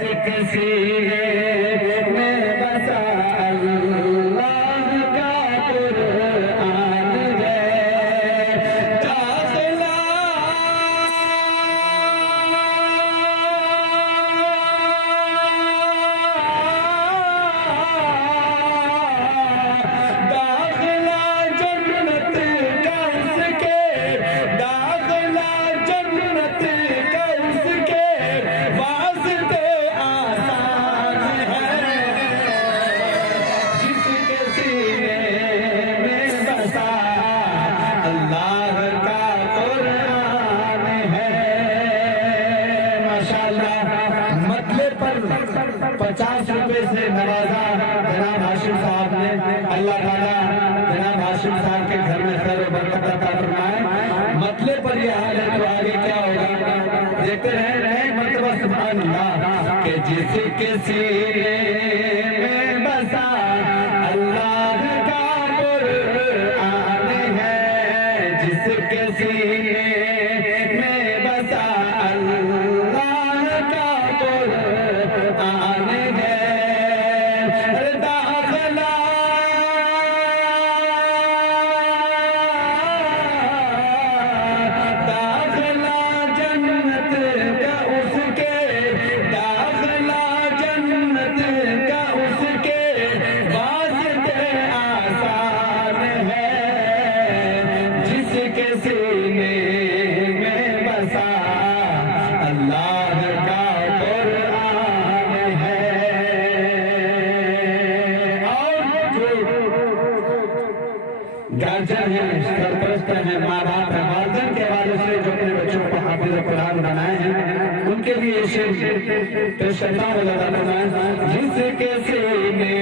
کے سینے میں بسا اللہ کا قرآن ہے داخلہ جنت کا اس کے داخلہ جنت کا اس کے واسطے آسان ہے جس کے سینے میں بسا اللہ کا قرآن ہے ماشاءاللہ مطلب پر 50 روپے سے نوازا جناب ہاشم صاحب نے اللہ تعالیٰ جناب ہاشم صاحب کے گھر میں خیر و برکت عطا فرمائے مطلب پر یہ حال ہے تو آگے کیا ہوگا دیکھتے رہے مرتبہ سبحان اللہ کہ جس کے سینے میں بسا اللہ کا قرآن ہے جس کے سینے میں بسا اللہ کا قرآن ہے داخلہ داخلہ جنت کا اس کے داخلہ جنت کا اس کے واسطے آسان ہے جس کے سینے میں بسا اللہ کا قرآن ہے اور جو گارجن ہیں سرپرست ہیں ماں باپ ہیں والدین کے حوالے سے جو اپنے بچوں کو حافظ قرآن بنائے ہیں ان کے لیے شعر پیش کرتا ہوں اللہ تعالیٰ جس کے سینے